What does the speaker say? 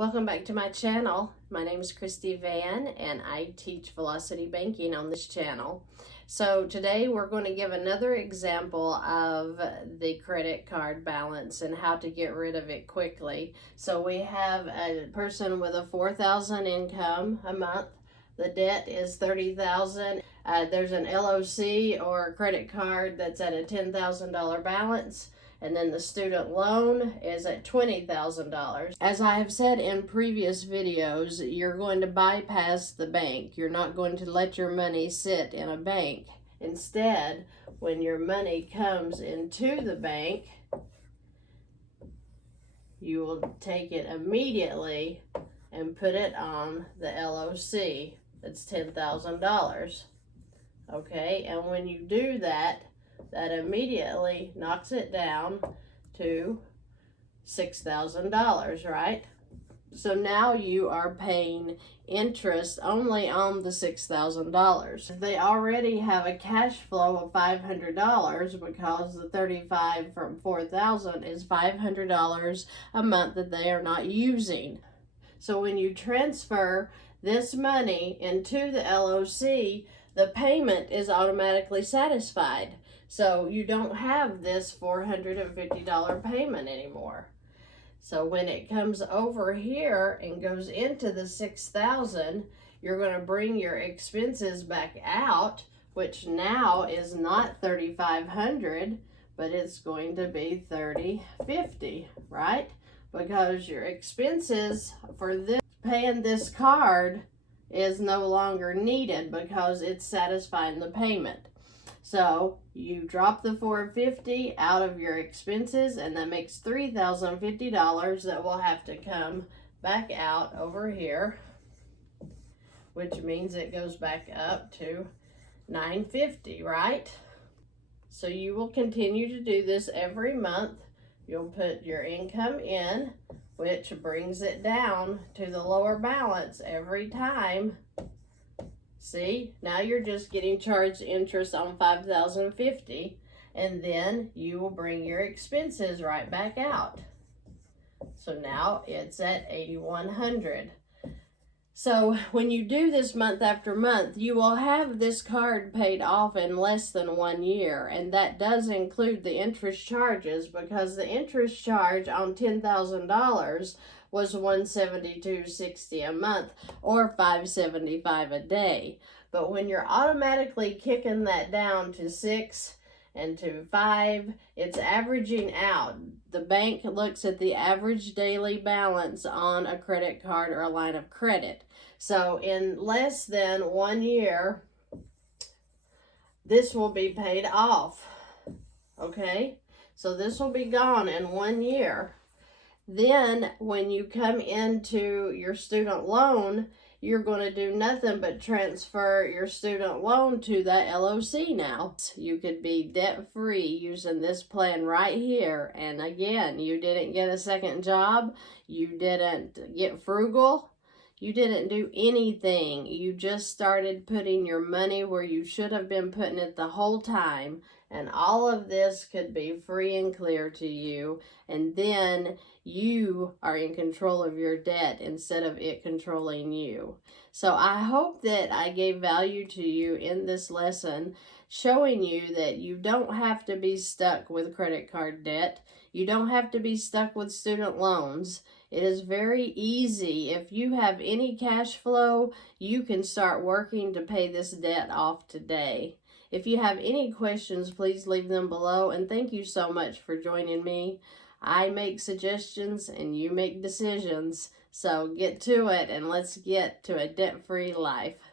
Welcome back to my channel. My name is Christy VANN and I teach velocity banking on this channel. So today we're going to give another example of the credit card balance and how to get rid of it quickly. So we have a person with a $4,000 income a month. The debt is $30,000. There's an LOC or a credit card that's at a $10,000 balance. And then the student loan is at $20,000. As I have said in previous videos, you're going to bypass the bank. You're not going to let your money sit in a bank. Instead, when your money comes into the bank, you will take it immediately and put it on the LOC. That's $10,000. Okay, and when you do that, that immediately knocks it down to $6,000, right? So now you are paying interest only on the $6,000. They already have a cash flow of $500 because the 35 from 4,000 is $500 a month that they are not using. So when you transfer this money into the LOC, the payment is automatically satisfied. So you don't have this $450 payment anymore. So when it comes over here and goes into the $6,000, you're going to bring your expenses back out, which now is not $3,500, but it's going to be $3,050, right? Because your expenses for this paying this card is no longer needed because it's satisfying the payment. So you drop the $450 out of your expenses, and that makes $3,050 that will have to come back out over here, which means it goes back up to $950, right? So you will continue to do this every month. You'll put your income in, which brings it down to the lower balance every time. See, now you're just getting charged interest on $5,050, and then you will bring your expenses right back out. So now it's at $8,100. So when you do this month after month, you will have this card paid off in less than 1 year, and that does include the interest charges, because the interest charge on $10,000 was $172.60 a month or $575 a day. But when you're automatically kicking that down to 6 and to 5, it's averaging out. The bank looks at the average daily balance on a credit card or a line of credit. So in less than 1 year, this will be paid off. Okay? So this will be gone in 1 year. Then when you come into your student loan, you're going to do nothing but transfer your student loan to that LOC now. You could be debt-free using this plan right here. And again, you didn't get a second job. You didn't get frugal. You didn't do anything. You just started putting your money where you should have been putting it the whole time. And all of this could be free and clear to you. And then you are in control of your debt instead of it controlling you. So I hope that I gave value to you in this lesson, showing you that you don't have to be stuck with credit card debt. You don't have to be stuck with student loans. It is very easy. If you have any cash flow, you can start working to pay this debt off today. If you have any questions, please leave them below, and thank you so much for joining me. I make suggestions and you make decisions, so get to it and let's get to a debt-free life.